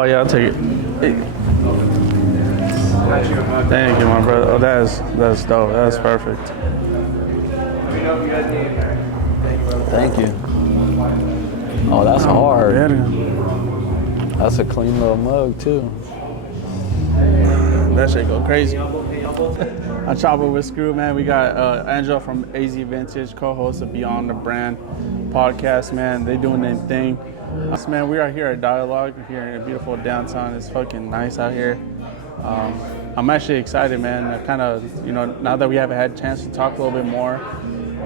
Oh yeah, I'll take it. Thank you, my brother. Oh, that's dope. That's perfect. Thank you. Oh, that's hard. Yeah, That's a clean little mug too. that shit go crazy. I Choppin with Screw, man. We got Angelo from AZ Vintage, co-host of Beyond the Brand podcast, man. They doing their thing. Man, we are here at Dialogue here in beautiful downtown. It's fucking nice out here. I'm actually excited, man. I kind of, now that we haven't had a chance to talk a little bit more,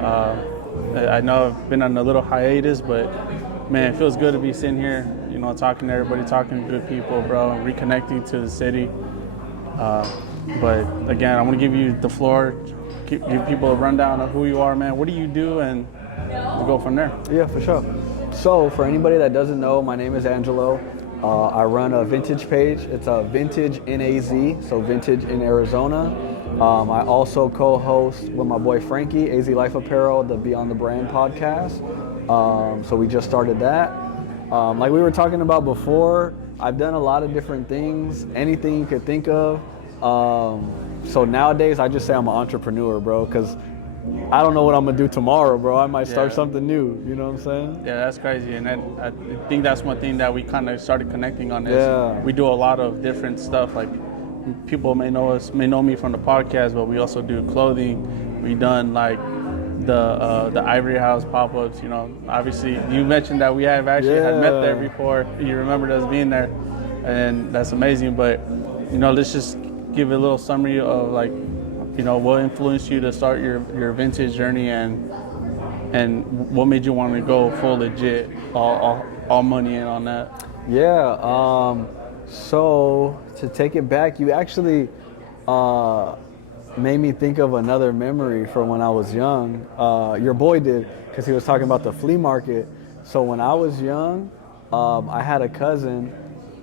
I know I've been on a little hiatus, but man, it feels good to be sitting here, talking to everybody, talking to good people, bro, reconnecting to the city. But again, I want to give you the floor, give people a rundown of who you are, man. What do you do, and we'll go from there. Yeah, for sure. So for anybody that doesn't know, my name is Angelo. I run a vintage page. It's a Vintage in AZ, so Vintage in Arizona. I also co-host with my boy Frankie, AZ Life Apparel, the Beyond the Brand podcast. So we just started that. Like we were talking about before, I've done a lot of different things, anything you could think of. So nowadays I just say I'm an entrepreneur, bro, because I don't know what I'm gonna do tomorrow, bro. I might start something new, you know what I'm saying? Yeah, that's crazy. And then I think that's one thing that we kind of started connecting on is we do a lot of different stuff. Like people may know me from the podcast, but we also do clothing. We done like the Ivory House pop-ups, Obviously you mentioned that we have actually had met there before. You remembered us being there, and that's amazing. But let's just give a little summary of like what influenced you to start your vintage journey, and what made you want to go full legit, all money in on that? Yeah. So to take it back, you actually made me think of another memory from when I was young. Your boy did, because he was talking about the flea market. So when I was young, I had a cousin.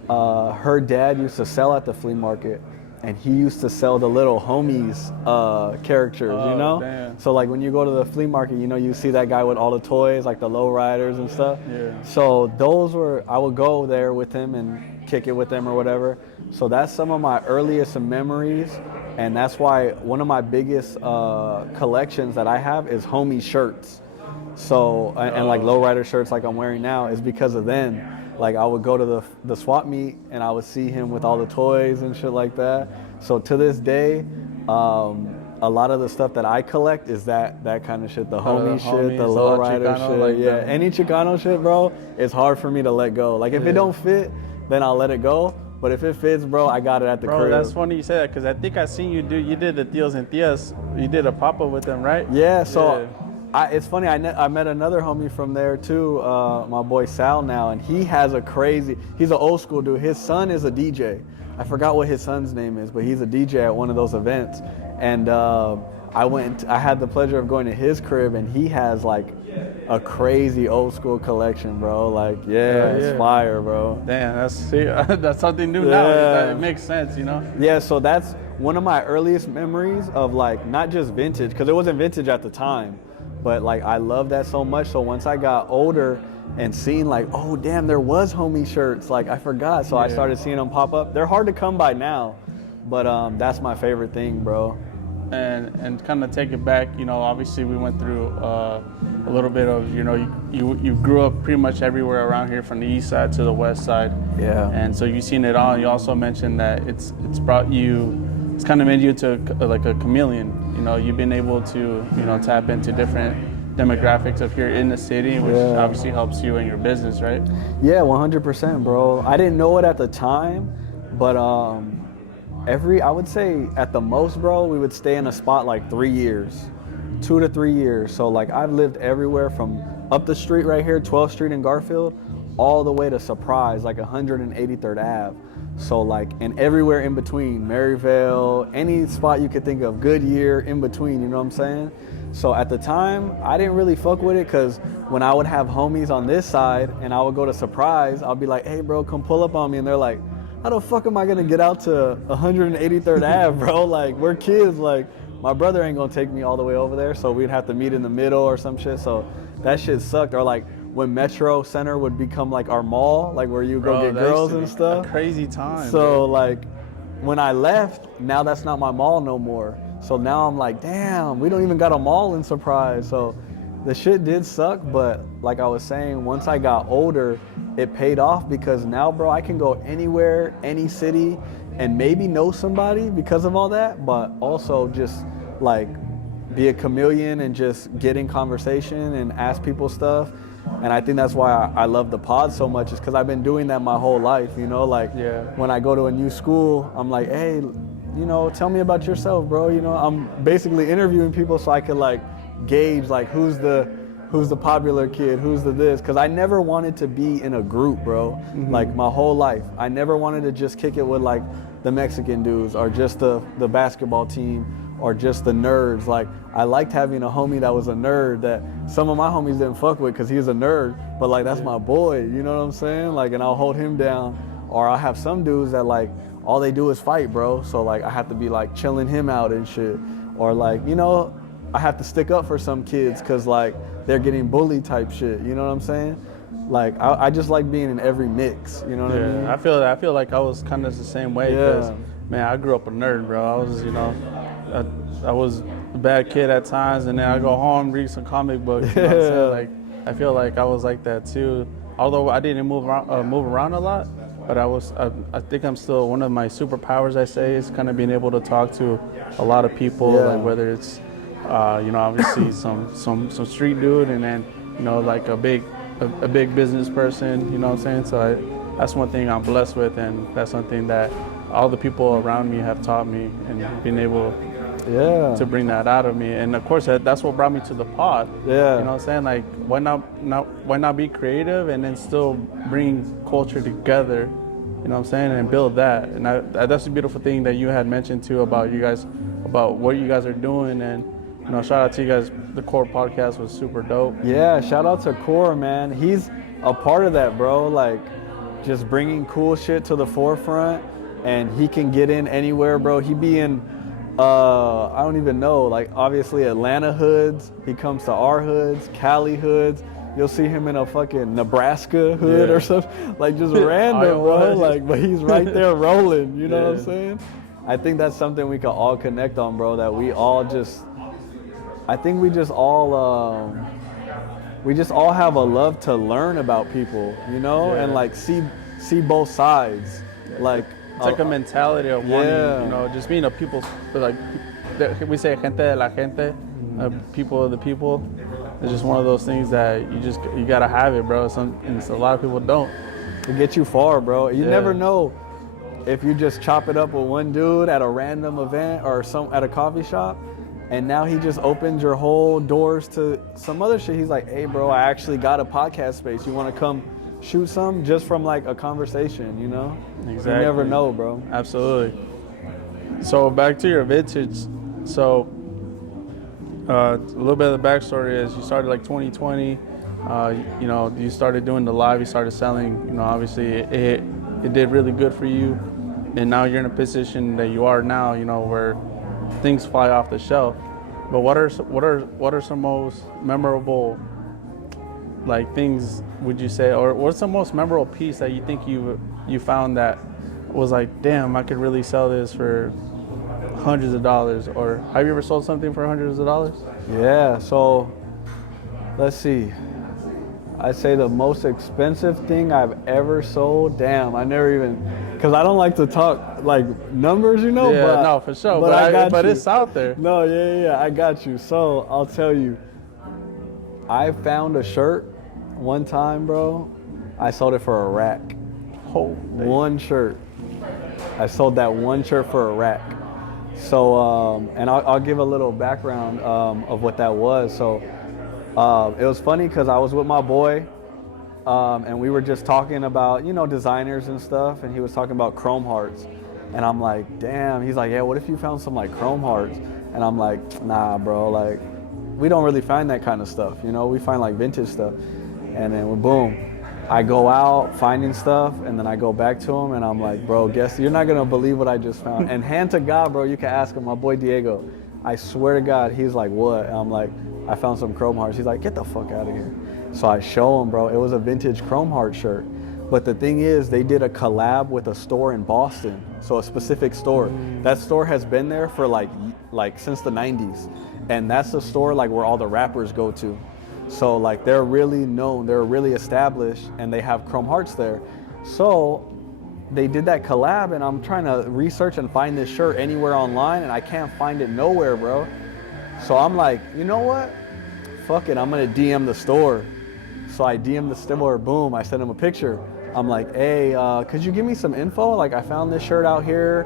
Her dad used to sell at the flea market, and he used to sell the little homies characters, Damn. So like when you go to the flea market, you see that guy with all the toys, like the low riders and stuff. Yeah. So I would go there with him and kick it with them or whatever. So that's some of my earliest memories, and that's why one of my biggest collections that I have is homie shirts. So, and like lowrider shirts like I'm wearing now is because of them. Like I would go to the swap meet and I would see him with all the toys and shit like that. So to this day, a lot of the stuff that I collect is that kind of shit, the homie shit, the lowrider shit. Like yeah, any Chicano shit, bro, it's hard for me to let go. Like if it don't fit, then I'll let it go. But if it fits, bro, I got it at the crib. Bro, that's funny you say that, because I think I seen you did the Tios and Tias. You did a pop-up with them, right? Yeah, so it's funny, I met another homie from there too, my boy Sal now, and he has he's an old school dude. His son is a DJ. I forgot what his son's name is, but he's a DJ at one of those events. And I had the pleasure of going to his crib, and he has like a crazy old school collection, bro. Like, it's fire, bro. Damn, that's something new now. It makes sense, Yeah, so that's one of my earliest memories of like, not just vintage, because it wasn't vintage at the time, but like I love that so much. So once I got older and seen like, oh damn, there was homie shirts, like I forgot. So I started seeing them pop up. They're hard to come by now, but that's my favorite thing, bro. And kind of take it back, obviously we went through a little bit of, you grew up pretty much everywhere around here, from the east side to the west side. Yeah. And so you've seen it all. You also mentioned that it's kind of made you into like a chameleon. You've been able to, tap into different demographics of here in the city, which obviously helps you in your business, right? Yeah, 100%, bro. I didn't know it at the time, but I would say at the most, bro, we would stay in a spot like 3 years, 2 to 3 years. So like I've lived everywhere from up the street right here, 12th Street in Garfield, all the way to Surprise, like 183rd Ave. So like, and everywhere in between, Maryvale, any spot you could think of, Goodyear, in between, you know what I'm saying? So at the time, I didn't really fuck with it, because when I would have homies on this side and I would go to Surprise, I'll be like, hey bro, come pull up on me. And they're like, how the fuck am I gonna get out to 183rd Ave, bro? Like, we're kids, like, my brother ain't gonna take me all the way over there, so we'd have to meet in the middle or some shit. So that shit sucked. Or like, when Metro Center would become like our mall, like where you go get that used girls to and be stuff. a crazy time. So dude. like when I left, now that's not my mall no more. So now I'm like, damn, we don't even got a mall in Surprise. So the shit did suck, but like I was saying, once I got older, it paid off because now, bro, I can go anywhere, any city, and maybe know somebody because of all that, but also just like be a chameleon and just get in conversation and ask people stuff. And I think that's why I love the pod so much, is because I've been doing that my whole life, you know? Like when I go to a new school, I'm like, hey, you know, tell me about yourself, bro. You know, I'm basically interviewing people so I could like gauge like who's the popular kid, who's the this, because I never wanted to be in a group, bro. Like my whole life, I never wanted to just kick it with like the Mexican dudes or just the basketball team or just the nerds. Like I liked having a homie that was a nerd that some of my homies didn't fuck with because he was a nerd, but like that's my boy, you know what I'm saying? Like, and I'll hold him down. Or I'll have some dudes that like all they do is fight, bro. So like I have to be like chilling him out and shit. Or like, you know, I have to stick up for some kids because like they're getting bullied type shit, you know what I'm saying? Like I just like being in every mix, you know what I mean? I feel like I was kind of the same way because man, I grew up a nerd, bro. I was, you know, I was a bad kid at times, and then I go home, read some comic books. You know what I'm saying? Like I feel like I was like that too. Although I didn't move around a lot, but I think I'm still, one of my superpowers, I say, is kind of being able to talk to a lot of people, like whether it's you know, obviously some street dude, and then, you know, like a big business person, you know what I'm saying? So that's one thing I'm blessed with, and that's something that all the people around me have taught me, and being able to bring that out of me. And of course that's what brought me to the pod. You know what I'm saying? Like why not be creative and then still bring culture together, you know what I'm saying, and build that. And that's a beautiful thing that you had mentioned too about you guys, about what you guys are doing. And you know, shout out to you guys. The Core podcast was super dope. Yeah, shout out to Core, man. He's a part of that, bro. Like just bringing cool shit to the forefront, and he can get in anywhere, bro. He be in I don't even know, like obviously Atlanta hoods. He comes to our hoods, Cali hoods. You'll see him in a fucking Nebraska hood or something, like just random, bro. Like, but he's right there rolling. You know what I'm saying? I think that's something we can all connect on, bro. That we all just, I think we just all have a love to learn about people, you know, and like see both sides, like. It's like a mentality of wanting, you know, just being a people, like we say, gente de la gente, people of the people. It's just one of those things that you gotta have it, bro. And a lot of people don't. It gets you far, bro. You never know if you just chop it up with one dude at a random event or at a coffee shop, and now he just opens your whole doors to some other shit. He's like, hey, bro, I actually got a podcast space. You want to come shoot some, just from like a conversation, you know? Exactly. You never know, bro. Absolutely. So back to your vintage. So a little bit of the backstory is you started like 2020. You know, you started doing the live. You started selling. You know, obviously it did really good for you, and now you're in a position that you are now. You know, where things fly off the shelf. But what are some most memorable, like, things would you say, or what's the most memorable piece that you think you found that was like, damn, I could really sell this for hundreds of dollars? Or have you ever sold something for hundreds of dollars? Yeah, so let's see. I'd say the most expensive thing I've ever sold, damn, I never even, because I don't like to talk like numbers, you know? Yeah, but, no, for sure, but it's out there. No, yeah, I got you. So I'll tell you, I found a shirt one time, bro. I sold it for a rack. One shirt. I sold that one shirt for a rack. So, and I'll give a little background of what that was. So, it was funny because I was with my boy, and we were just talking about, you know, designers and stuff, and he was talking about chrome hearts. And I'm like, damn. He's like, yeah, what if you found some like chrome hearts? And I'm like, nah, bro, like, we don't really find that kind of stuff, you know? We find like vintage stuff. And then boom, I go out finding stuff, and then I go back to him, and I'm like, bro, guess you're not gonna believe what I just found. And hand to God, bro, you can ask him, my boy Diego. I swear to God, he's like, what? And I'm like, I found some chrome hearts. He's like, get the fuck out of here. So I show him, bro. It was a vintage Chrome Heart shirt. But the thing is, they did a collab with a store in Boston. So a specific store. That store has been there for like since the 90s. And that's the store like where all the rappers go to. So like they're really known, they're really established, and they have Chrome Hearts there. So they did that collab, and I'm trying to research and find this shirt anywhere online, and I can't find it nowhere, bro. So I'm like, you know what? Fuck it, I'm gonna DM the store. So I DM the store, boom, I sent him a picture. I'm like, hey, could you give me some info? Like, I found this shirt out here,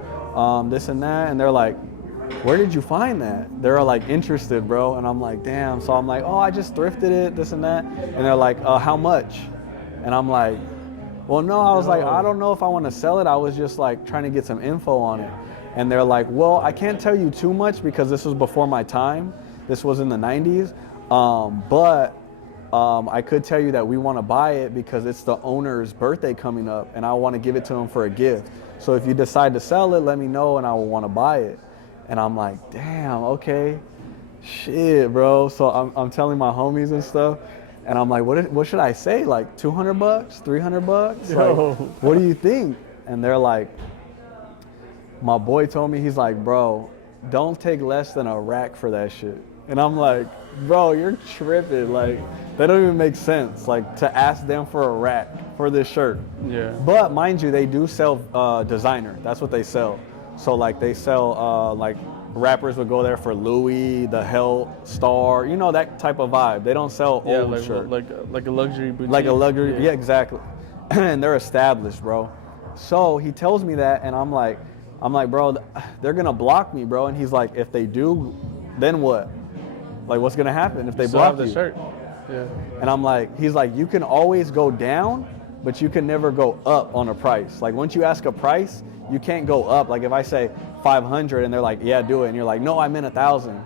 this and that. And they're like, where did you find that? They're like interested, bro. And I'm like, damn. So I'm like, oh, I just thrifted it, this and that. And they're like, how much? And I'm like, well, no, I was like, I don't know if I want to sell it. I was just like trying to get some info on it. And they're like, well, I can't tell you too much because this was before my time. This was in the 90s. But I could tell you that we want to buy it because it's the owner's birthday coming up and I want to give it to him for a gift. So if you decide to sell it, let me know and I will want to buy it. And I'm like, damn, okay, shit, bro. So I'm telling my homies and stuff, and I'm like, what should I say? Like $200, $300? Like, what do you think? And they're like, my boy told me, he's like, bro, don't take less than a rack for that shit. And I'm like, bro, you're tripping. Like, that don't even make sense. Like, to ask them for a rack for this shirt. Yeah. But mind you, they do sell designer. That's what they sell. So like they sell like rappers would go there for Louis, the Hell Star, you know, that type of vibe. They don't sell old shirts. Like a luxury boutique. Like a luxury, yeah, exactly. And they're established, bro. So he tells me that, and I'm like, bro, they're gonna block me, bro. And he's like, if they do, then what? Like, what's gonna happen if they block the you? shirt. Yeah. And I'm like, he's like, you can always go down, but you can never go up on a price. Like, once you ask a price, you can't go up. Like, if I say 500 and they're like, yeah, do it, and you're like, no, I meant 1,000.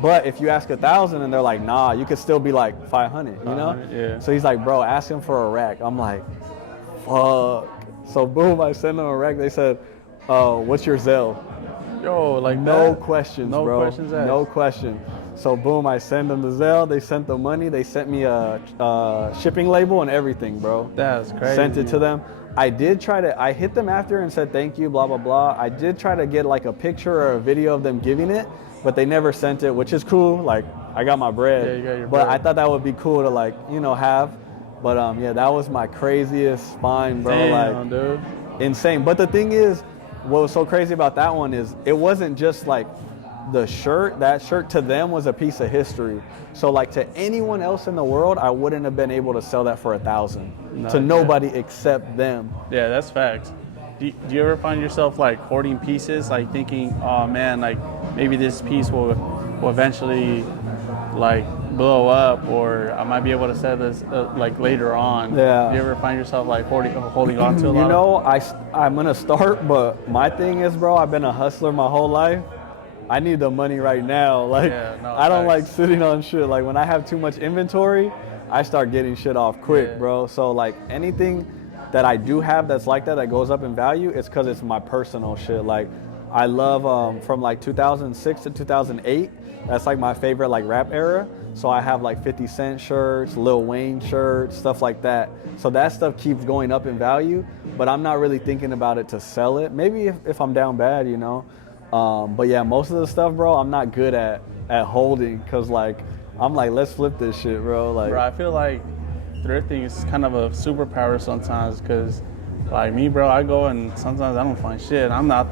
But if you ask 1,000 and they're like, nah, you could still be like 500, you know? Yeah. So he's like, bro, ask him for a rack. I'm like, fuck. So boom, I send them a rack. They said, what's your Zelle? Yo, like no that? questions, no bro. Questions asked. No question. So boom, I send them the Zelle. They sent the money. They sent me a shipping label and everything, bro. That's crazy. Sent it to them. I hit them after and said thank you, blah, blah, blah. I did try to get like a picture or a video of them giving it, but they never sent it, which is cool. Like, I got my bread. Yeah, you got your but bread. I thought that would be cool to like, you know, have. But yeah, that was my craziest find, bro. Damn, like, dude. Insane. But the thing is, what was so crazy about that one is it wasn't just like the shirt. That shirt to them was a piece of history. So like to anyone else in the world, I wouldn't have been able to sell that for 1,000 to nobody except them. Yeah, that's facts. Do you ever find yourself like hoarding pieces, like thinking, oh man, like maybe this piece will eventually like blow up, or I might be able to sell this like later on? Yeah. Do you ever find yourself like holding on to a lot? You know, I'm gonna start, but my thing is, bro, I've been a hustler my whole life. I need the money right now. Like, I don't like sitting on shit. Like, when I have too much inventory, I start getting shit off quick, bro. So like anything that I do have that's like that goes up in value, it's because it's my personal shit. Like, I love from like 2006 to 2008. That's like my favorite like rap era. So I have like 50 Cent shirts, Lil Wayne shirts, stuff like that. So that stuff keeps going up in value, but I'm not really thinking about it to sell it. Maybe if I'm down bad, you know. But yeah, most of the stuff, bro, I'm not good at holding, because like I'm like, let's flip this shit, bro. Like, bro, I feel like thrifting is kind of a superpower sometimes, because like me, bro, I go and sometimes I don't find shit. I'm out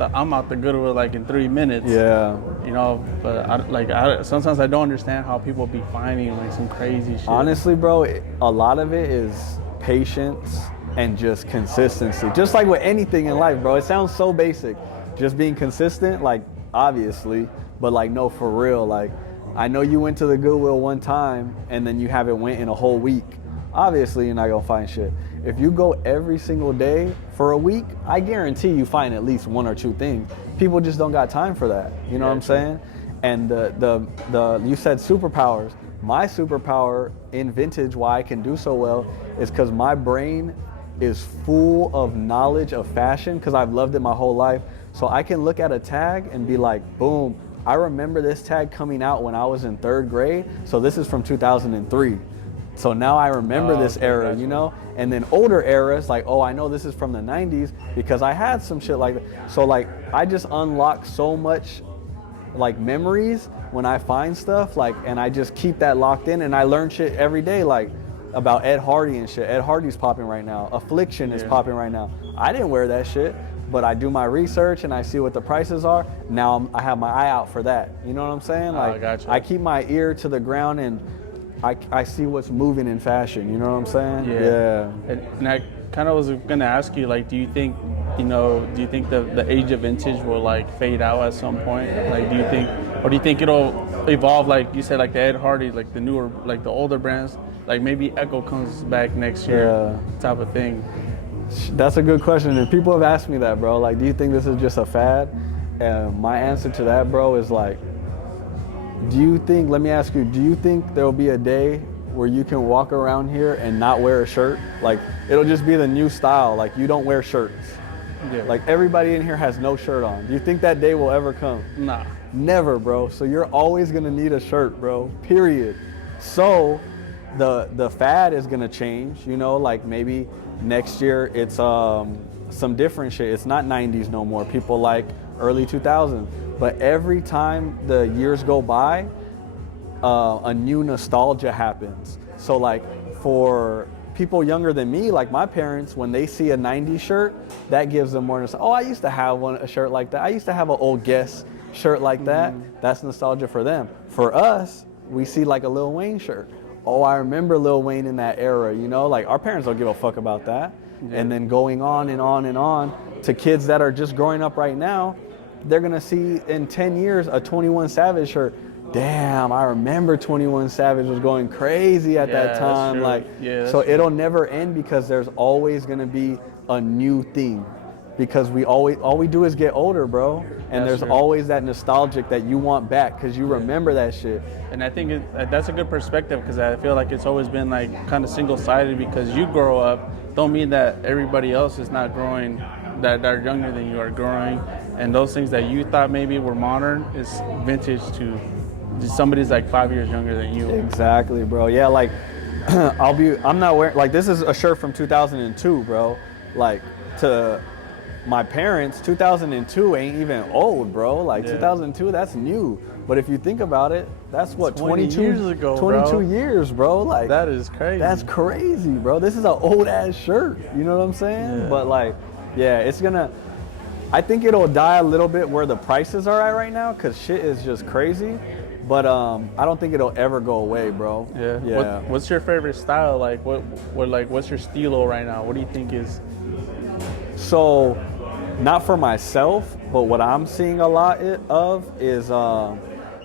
the good with like in 3 minutes. Yeah. You know, but sometimes I don't understand how people be finding like some crazy shit. Honestly, bro, a lot of it is patience and just consistency. Just like with anything in life, bro. It sounds so basic. Just being consistent, like, obviously, but like, no, for real. Like, I know you went to the Goodwill one time and then you haven't went in a whole week. Obviously, you're not gonna find shit. If you go every single day for a week, I guarantee you find at least one or two things. People just don't got time for that. You know what I'm saying? And you said superpowers. My superpower in vintage, why I can do so well, is because my brain is full of knowledge of fashion, because I've loved it my whole life. So I can look at a tag and be like, boom, I remember this tag coming out when I was in 3rd grade. So this is from 2003. So now I remember this okay, era, gotcha. you know? And then older eras, like, oh, I know this is from the 90s because I had some shit like that. So like, I just unlock so much like memories when I find stuff, like, and I just keep that locked in, and I learn shit every day, like about Ed Hardy and shit. Ed Hardy's popping right now. Affliction is popping right now. I didn't wear that shit, but I do my research and I see what the prices are. Now I have my eye out for that. You know what I'm saying? Like, gotcha. I keep my ear to the ground and I see what's moving in fashion. You know what I'm saying? Yeah. And I kind of was gonna ask you, like, do you think the age of vintage will like fade out at some point? Like, do you think it'll evolve, like you said, like the Ed Hardy, like the newer, like the older brands, like maybe Echo comes back next year, type of thing? That's a good question, and people have asked me that, bro. Like, do you think this is just a fad? And my answer to that, bro, is like, let me ask you, do you think there'll be a day where you can walk around here and not wear a shirt? Like, it'll just be the new style, like you don't wear shirts. Yeah. Like, everybody in here has no shirt on. Do you think that day will ever come? Nah. Never, bro. So you're always gonna need a shirt, bro, period. So the fad is gonna change, you know, like maybe next year it's some different shit. It's not 90s no more. People like early 2000s. But every time the years go by, a new nostalgia happens. So like for people younger than me, like my parents, when they see a 90s shirt, that gives them more nostalgia. Oh, I used to have a shirt like that. I used to have an old Guess shirt like that. That's nostalgia for them. For us, we see like a Lil Wayne shirt. Oh, I remember Lil Wayne in that era, you know? Like, our parents don't give a fuck about that. And then going on and on and on to kids that are just growing up right now, they're gonna see in 10 years a 21 Savage shirt. Damn, I remember 21 Savage was going crazy at that time. Like, so it'll never end because there's always gonna be a new thing. Because all we do is get older, bro. And there's always that nostalgic that you want back because you remember that shit. And I think that's a good perspective, because I feel like it's always been like kind of single-sided, because you grow up don't mean that everybody else is not growing, that are younger than you are growing, and those things that you thought maybe were modern is vintage to somebody's like 5 years younger than you. Exactly, bro. Yeah, like I'm not wearing, like, this is a shirt from 2002, bro. Like, to my parents, 2002 ain't even old, bro. Like 2002, that's new. But if you think about it, that's what, 22 years ago, 22 bro. years, bro. Like, that is crazy. That's crazy, bro. This is an old ass shirt. You know what I'm saying? Yeah. But like, yeah, I think it'll die a little bit where the prices are at right now, because shit is just crazy. But I don't think it'll ever go away, bro. Yeah. What's your favorite style? Like, what's your stilo right now? What do you think is? So, not for myself, but what I'm seeing a lot of is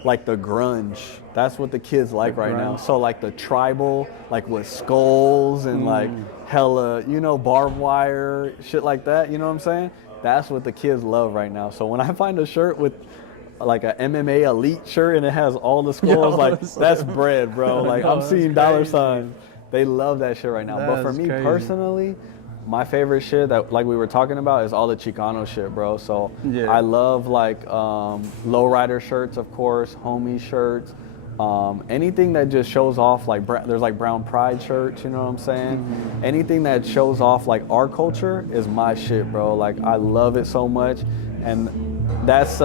like the grunge. That's what the kids like right now. So like the tribal, like with skulls and like hella, you know, barbed wire, shit like that. You know what I'm saying? That's what the kids love right now. So when I find a shirt with like a MMA elite shirt and it has all the skulls, like that's bread, bro. Like I'm seeing dollar signs. They love that shit right now. But for me personally, my favorite shit that, like we were talking about, is all the Chicano shit, bro. So I love like lowrider shirts, of course, homie shirts, anything that just shows off, like there's like brown pride shirts, you know what I'm saying? Anything that shows off like our culture is my shit, bro. Like I love it so much, and that's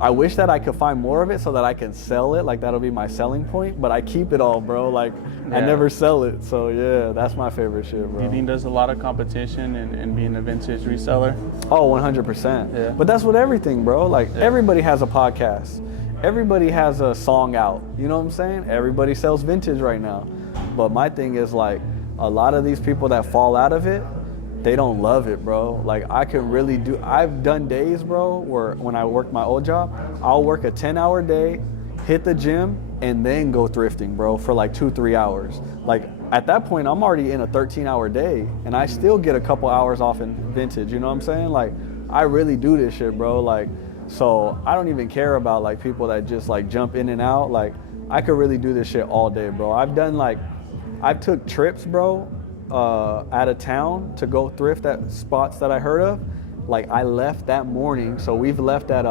I wish that I could find more of it so that I can sell it. Like that'll be my selling point, but I keep it all, bro. Like I never sell it. So yeah, that's my favorite shit, bro. Do you think there's a lot of competition in being a vintage reseller? Oh, 100%. Yeah. But that's with everything, bro. Like everybody has a podcast. Everybody has a song out. You know what I'm saying? Everybody sells vintage right now. But my thing is like a lot of these people that fall out of it, they don't love it, bro. Like I've done days, bro, where when I work my old job, I'll work a 10-hour day, hit the gym, and then go thrifting, bro, for like 2-3 hours. Like at that point, I'm already in a 13-hour day, and I still get a couple hours off in vintage, you know what I'm saying? Like I really do this shit, bro. Like, so I don't even care about like people that just like jump in and out. Like I could really do this shit all day, bro. I've took trips, bro, out of town to go thrift at spots that I heard of. Like I left that morning, so we've left at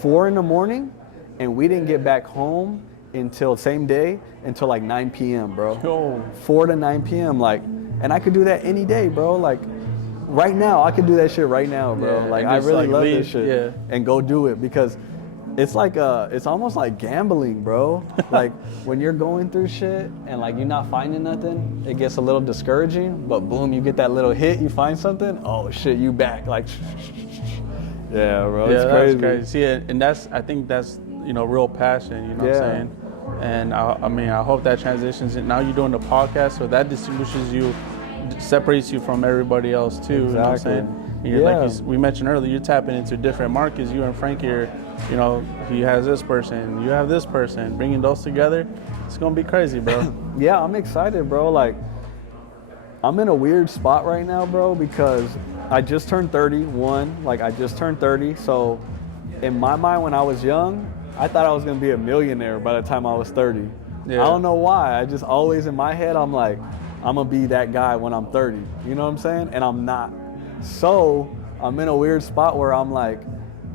4 in the morning, and we didn't get back home until same day until like 9 p.m., bro. Yo. 4 to 9 p.m. Like, and I could do that any day, bro. Like, right now, I could do that shit right now, bro. Yeah, like, and I just, really like, love leave, this shit. yeah. And go do it because it's like it's almost like gambling, bro. Like, when you're going through shit and like you're not finding nothing, it gets a little discouraging. But boom, you get that little hit, you find something. Oh shit, you back. Like, yeah, bro. Yeah, It's crazy. that's crazy. See, and I think that's, you know, real passion, you know what I'm saying? And I mean, I hope that transitions. And now you're doing the podcast, so that distinguishes you, separates you from everybody else too. Exactly. You know what I'm saying? And you're, like we mentioned earlier, you're tapping into different markets. You and Frankie are, you know, he has this person, you have this person. Bringing those together, it's gonna be crazy, bro. Yeah, I'm excited, bro. Like, I'm in a weird spot right now, bro, because I just turned 31. Like, I just turned 30. So, in my mind, when I was young, I thought I was gonna be a millionaire by the time I was 30. Yeah. I don't know why. I just always in my head, I'm like, I'm gonna be that guy when I'm 30. You know what I'm saying? And I'm not. So, I'm in a weird spot where I'm like,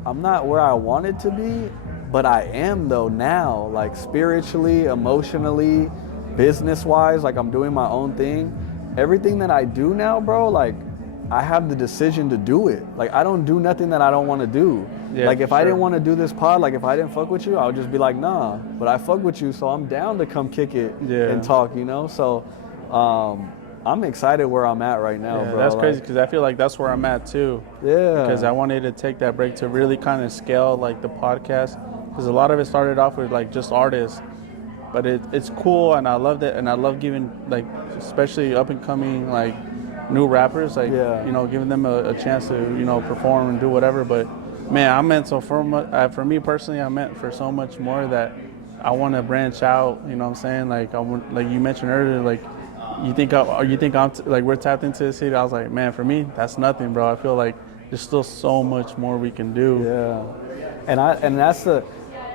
I'm not where I wanted to be, but I am though now, like spiritually, emotionally, business-wise, like I'm doing my own thing. Everything that I do now, bro, like I have the decision to do it. Like I don't do nothing that I don't want to do. Yeah, like if sure. I didn't want to do this pod, like if I didn't fuck with you, I would just be like, nah. But I fuck with you, so I'm down to come kick it and talk, you know? So I'm excited where I'm at right now, bro. That's crazy because I feel like that's where I'm at too. Yeah. Because I wanted to take that break to really kind of scale like the podcast. Because a lot of it started off with like just artists, but it's cool and I loved it, and I love giving like especially up and coming like new rappers, like you know, giving them a chance to, you know, perform and do whatever. But man, I meant so for me personally, I meant for so much more that I want to branch out. You know what I'm saying? Like like you mentioned earlier, like. You think I'm like we're tapped into the city? I was like, man, for me, that's nothing, bro. I feel like there's still so much more we can do. Yeah, and that's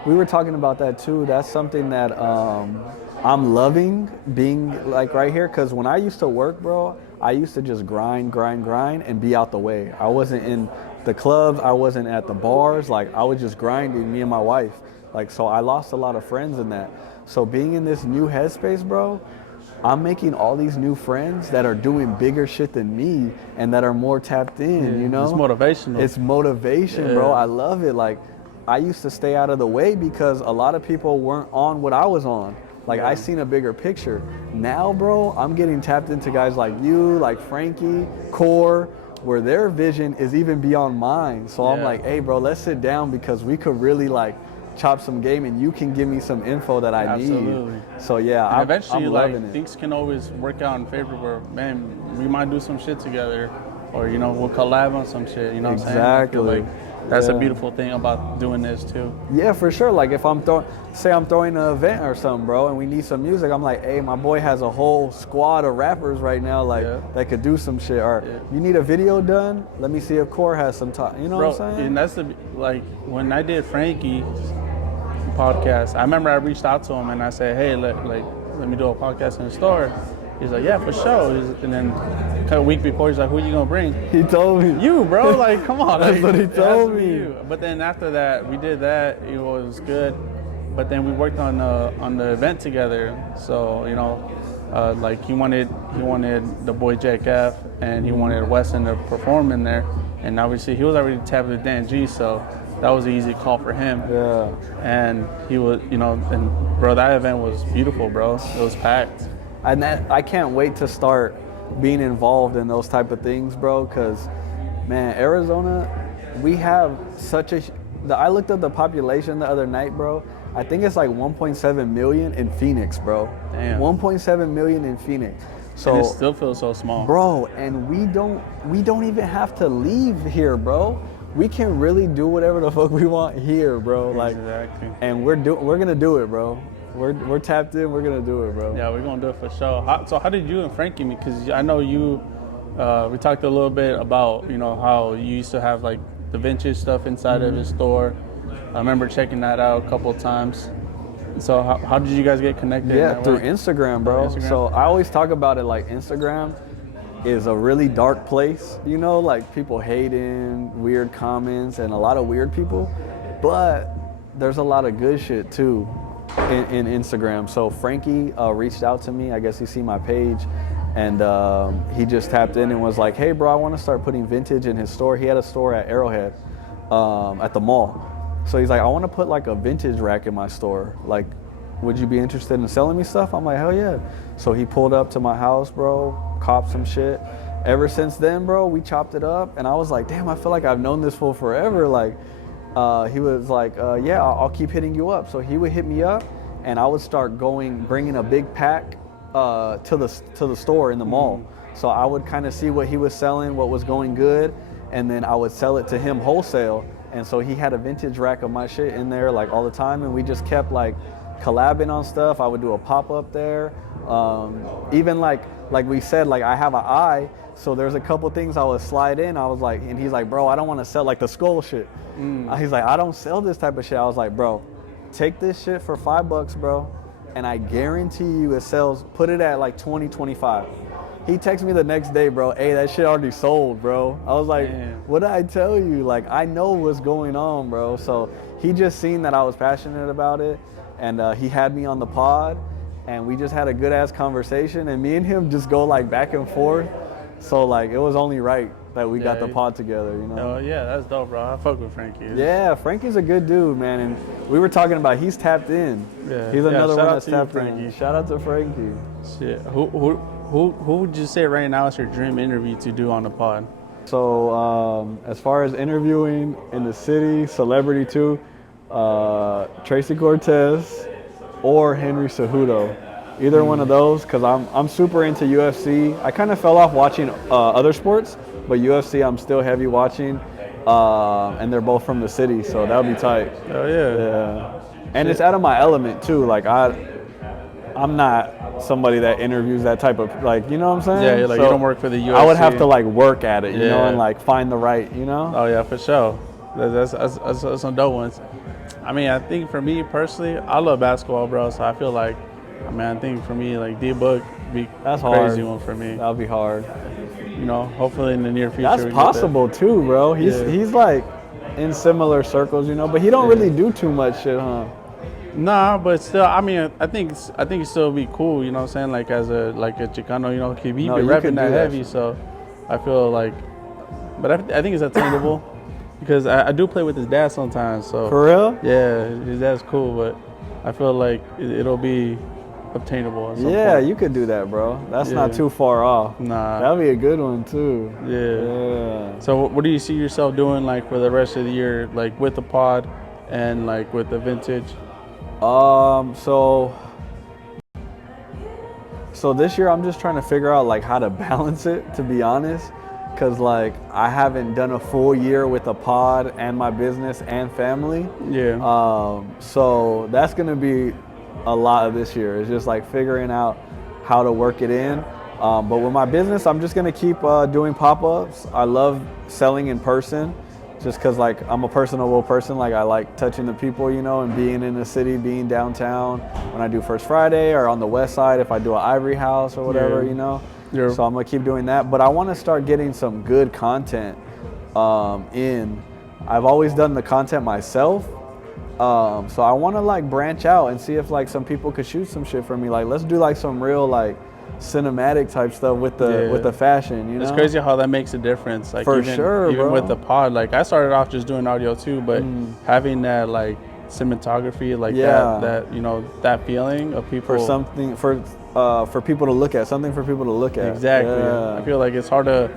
we were talking about that too. That's something that I'm loving being like right here. Cause when I used to work, bro, I used to just grind, and be out the way. I wasn't in the clubs. I wasn't at the bars. Like I was just grinding, me and my wife. Like so, I lost a lot of friends in that. So being in this new headspace, bro. I'm making all these new friends that are doing bigger shit than me and that are more tapped in, you know? It's motivational. It's motivation, bro. I love it. Like, I used to stay out of the way because a lot of people weren't on what I was on. Like, I seen a bigger picture. Now, bro, I'm getting tapped into guys like you, like Frankie, Core, where their vision is even beyond mine. So I'm like, hey, bro, let's sit down because we could really, like, chop some game and you can give me some info that I need. So yeah, eventually I'm like loving it. Things can always work out in favor where, man, we might do some shit together, or you know, we'll collab on some shit, you know what I'm saying? I feel like that's a beautiful thing about doing this too. Yeah, for sure. Like if I'm throwing an event or something, bro, and we need some music, I'm like, hey, my boy has a whole squad of rappers right now, like that could do some shit. Or you need a video done? Let me see if Core has some time. You know what I'm saying? And that's like when I did Frankie podcast, I remember I reached out to him and I said, hey, let me do a podcast in the store. He's like, yeah, for sure. And then a week before, he's like, who you gonna bring? He told me. You, bro. Like, come on. That's what he told me. You. But then after that, we did that. It was good. But then we worked on the event together. So, you know, like he wanted the boy Jake F and he wanted Weston to perform in there. And obviously he was already tapped with Dan G, so that was an easy call for him. Yeah. And he was, you know, and bro, that event was beautiful, bro. It was packed. And I can't wait to start being involved in those type of things, bro, because, man, Arizona, we have such a... I looked up the population the other night, bro. I think it's like 1.7 million in Phoenix, bro. Damn. 1.7 million in Phoenix. So, and it still feels so small. Bro, and we don't even have to leave here, bro. We can really do whatever the fuck we want here, bro. Like, exactly. And we're gonna do it, bro. We're tapped in. We're gonna do it, bro. Yeah, we're gonna do it for sure. So how did you and Frankie meet? Because I know you. We talked a little bit about, you know, how you used to have like the vintage stuff inside of his store. I remember checking that out a couple of times. So how did you guys get connected? Yeah, through Instagram, bro. Instagram? So I always talk about it like Instagram is a really dark place, you know, like people hating, weird comments, and a lot of weird people. But there's a lot of good shit too. in Instagram. So Frankie reached out to me. I guess he seen my page, and he just tapped in and was like, "Hey, bro, I want to start putting vintage in his store." He had a store at Arrowhead, at the mall. So he's like, "I want to put like a vintage rack in my store. Like, would you be interested in selling me stuff?" I'm like, "Hell yeah!" So he pulled up to my house, bro, copped some shit. Ever since then, bro, we chopped it up, and I was like, "Damn, I feel like I've known this fool forever." Like, he was like, "Yeah, I'll keep hitting you up." So he would hit me up, and I would start bringing a big pack to the store in the mall. So I would kind of see what he was selling, what was going good, and then I would sell it to him wholesale. And so he had a vintage rack of my shit in there like all the time, and we just kept like collabing on stuff. I would do a pop-up there. Even like we said, like I have an eye, so there's a couple things I would slide in. I was like, and he's like, "Bro, I don't want to sell like the skull shit." He's like, "I don't sell this type of shit." I was like, "Bro, take this shit for $5, bro, and I guarantee you it sells. Put it at like 20, 25." He texted me the next day, bro, "Hey, that shit already sold, bro." I was like, "Man, what did I tell you?" Like, I know what's going on, bro. So he just seen that I was passionate about it, and he had me on the pod, and we just had a good ass conversation, and me and him just go like back and forth. So like it was only right that we got the pod together, you know? Oh yeah, that's dope, bro. I fuck with Frankie. Yeah, Frankie's a good dude, man, and we were talking about he's tapped in. Yeah, he's another one that's tapped in. Shout out to Frankie. Shit, who would you say right now is your dream interview to do on the pod? So as far as interviewing in the city, celebrity too, Tracy Cortez or Henry Cejudo. Either one of those, because I'm super into UFC. I kind of fell off watching other sports, but UFC I'm still heavy watching, and they're both from the city, so that would be tight. Oh yeah. Yeah. And it's out of my element too. Like I'm not somebody that interviews that type of, like, you know what I'm saying? Yeah, like so you don't work for the UFC. I would have to like work at it, you know, and like find the right, you know? Oh yeah, for sure. That's some dope ones. I mean, I think for me personally, I love basketball, bro. So I feel like, I mean, I think for me, like D-Book be that's a crazy hard. One for me. That'll be hard. You know, hopefully in the near future. That's possible too, bro. He's like in similar circles, you know, but he don't really do too much shit, huh? Nah, but still, I mean, I think it still be cool, you know what I'm saying? Like as a Chicano, you know, he be repping that heavy, so I feel like, but I think it's attainable because I do play with his dad sometimes, so. For real? Yeah, his dad's cool, but I feel like it'll be obtainable at some point. You could do that, bro. That's not too far off. Nah. That'll be a good one too. Yeah. So what do you see yourself doing like for the rest of the year, like with the pod and like with the vintage? So this year I'm just trying to figure out like how to balance it, to be honest, because like I haven't done a full year with a pod and my business and family. Yeah. So that's gonna be a lot of this year. It's just like figuring out how to work it in. But with my business, I'm just gonna keep doing pop-ups. I love selling in person, just because like I'm a personable person. Like I like touching the people, you know, and being in the city, being downtown when I do First Friday, or on the west side if I do an Ivory House or whatever, you know. Yeah. So I'm gonna keep doing that, but I want to start getting some good content in. I've always done the content myself, so I want to like branch out and see if like some people could shoot some shit for me. Like let's do like some real like cinematic type stuff with the fashion, you know? It's crazy how that makes a difference. Like for sure, even bro. With the pod, like I started off just doing audio too, but having that like cinematography, like that you know, that feeling of people for something for people to look at, something for people to look at. Exactly. I feel like it's hard to.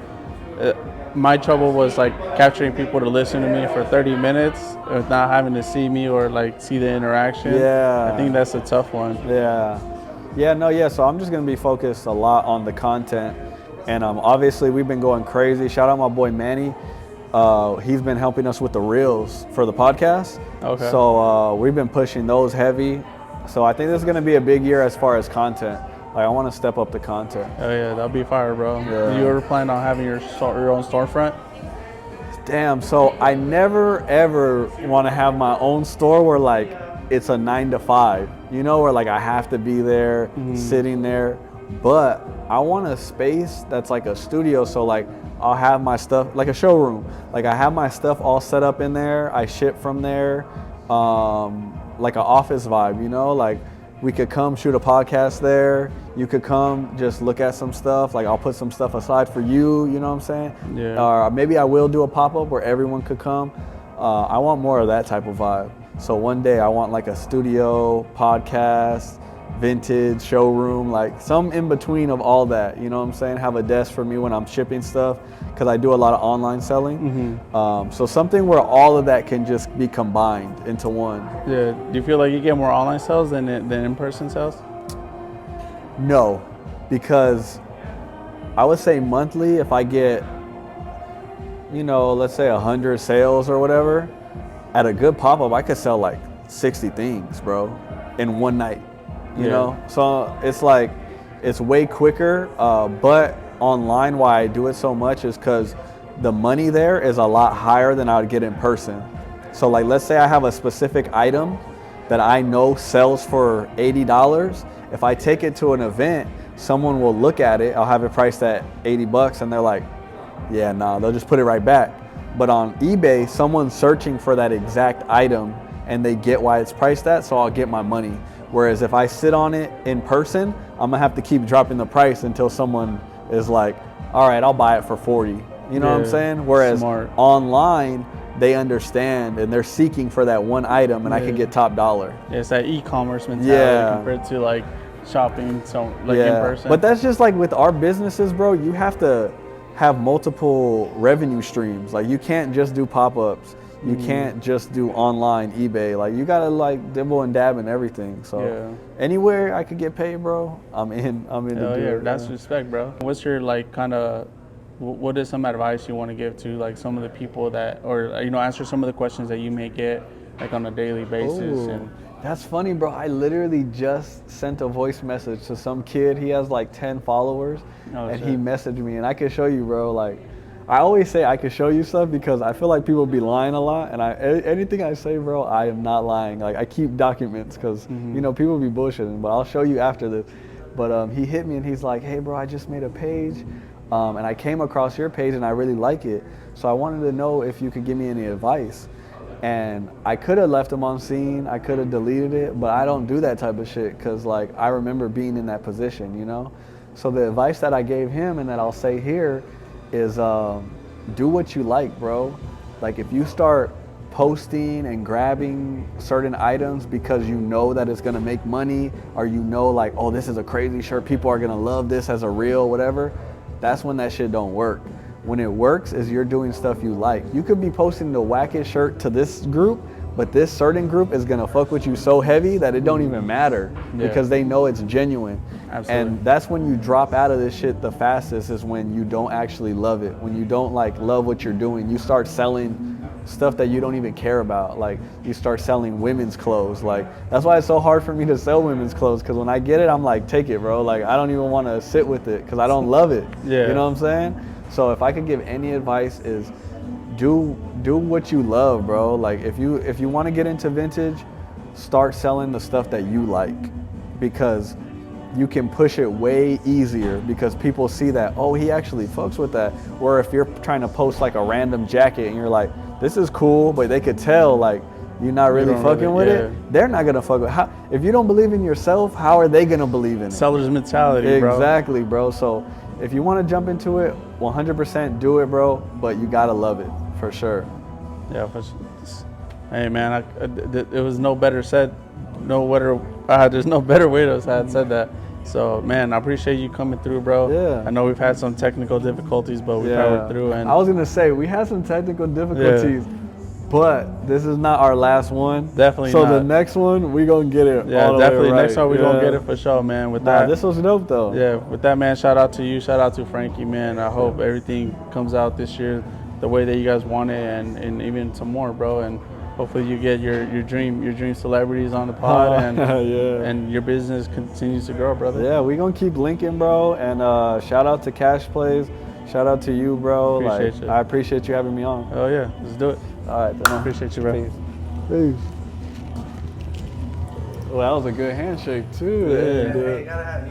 My trouble was like capturing people to listen to me for 30 minutes without having to see me or like see the interaction. I think that's a tough one. So I'm just gonna be focused a lot on the content, and obviously we've been going crazy. Shout out my boy Manny. He's been helping us with the reels for the podcast. Okay. So we've been pushing those heavy. So I think this is gonna be a big year as far as content. Like I want to step up the content. Oh yeah, that'll be fire, bro. Yeah. You ever plan on having your own storefront? Damn. So I never ever want to have my own store where like it's a 9 to 5. You know, where like I have to be there, sitting there. But I want a space that's like a studio. So like I'll have my stuff like a showroom. Like I have my stuff all set up in there. I ship from there. like an office vibe, you know, like we could come shoot a podcast there. You could come just look at some stuff. Like I'll put some stuff aside for you, you know what I'm saying? Yeah. Or maybe I will do a pop-up where everyone could come. I want more of that type of vibe. So one day I want like a studio, podcast, vintage, showroom, like some in between of all that, you know what I'm saying? Have a desk for me when I'm shipping stuff, because I do a lot of online selling. So something where all of that can just be combined into one. Yeah. Do you feel like you get more online sales than in-person sales? No, because I would say monthly, if I get, you know, let's say 100 sales or whatever, at a good pop-up, I could sell like 60 things, bro, in one night, you know? So it's like, it's way quicker, but online, why I do it so much is because the money there is a lot higher than I would get in person. So like, let's say I have a specific item that I know sells for $80. If I take it to an event, someone will look at it, I'll have it priced at 80 bucks and they're like, yeah, nah, they'll just put it right back. But on eBay, someone's searching for that exact item and they get why it's priced at, so I'll get my money. Whereas if I sit on it in person, I'm gonna have to keep dropping the price until someone is like, all right, I'll buy it for 40. You know what I'm saying? Whereas online, they understand and they're seeking for that one item and I can get top dollar. Yeah, it's that e-commerce mentality compared to like shopping, so like in person. But that's just like with our businesses, bro, you have to have multiple revenue streams. Like you can't just do pop-ups. You can't just do online eBay. Like you gotta like dibble and dab in everything. So anywhere I could get paid, bro, I'm in. I'm in. That's respect, bro. What's your like kind of, what is some advice you want to give to like some of the people that, or you know, answer some of the questions that you may get like on a daily basis? And that's funny, bro. I literally just sent a voice message to some kid. He has like 10 followers, and he messaged me, and I can show you, bro. Like, I always say I can show you stuff because I feel like people be lying a lot, and anything I say, bro, I am not lying. Like, I keep documents because you know people be bullshitting, but I'll show you after this. But he hit me and he's like, hey, bro, I just made a page, and I came across your page and I really like it, so I wanted to know if you could give me any advice. And I could have left him on scene, I could have deleted it, but I don't do that type of shit because like I remember being in that position, you know? So the advice that I gave him and that I'll say here is do what you like, bro. Like if you start posting and grabbing certain items because you know that it's gonna make money, or you know like, oh, this is a crazy shirt, people are gonna love this as a reel, whatever, that's when that shit don't work. When it works is you're doing stuff you like. You could be posting the wackest shirt to this group, but this certain group is gonna fuck with you so heavy that it don't even matter because they know it's genuine. Absolutely. And that's when you drop out of this shit the fastest, is when you don't actually love it. When you don't like love what you're doing, you start selling stuff that you don't even care about. Like you start selling women's clothes. Like that's why it's so hard for me to sell women's clothes, because when I get it, I'm like, take it, bro. Like I don't even want to sit with it because I don't love it. You know what I'm saying? So if I could give any advice is do what you love, bro. Like if you want to get into vintage, start selling the stuff that you like, because you can push it way easier because people see that, oh, he actually fucks with that. Or if you're trying to post like a random jacket and you're like, this is cool, but they could tell like you're not really fucking with it, they're not gonna fuck with it. If you don't believe in yourself, how are they gonna believe in it? Seller's mentality, bro. Exactly, bro. So if you want to jump into it, 100% do it, bro, but you gotta love it, for sure. Yeah, hey man, it was no better said, there's no better way to have said that. So man, I appreciate you coming through, bro. Yeah. I know we've had some technical difficulties, but we powered through. And I was gonna say, we had some technical difficulties, but this is not our last one. Definitely so not. So the next one, we gonna get it all the definitely. way right. Next one, we gonna get it for sure, man. With that, this was dope though. Yeah, with that, man, shout out to you. Shout out to Frankie, man. I hope everything comes out this year the way that you guys want it, and even some more, bro. And hopefully you get your dream celebrities on the pod, and your business continues to grow, brother. Yeah, we gonna keep linking, bro. And shout out to Cash Plays. Shout out to you, bro. Appreciate you. I appreciate you having me on. Oh yeah, let's do it. All right, then. Appreciate you, bro. Peace. Well, that was a good handshake too. Yeah. Hey, you gotta have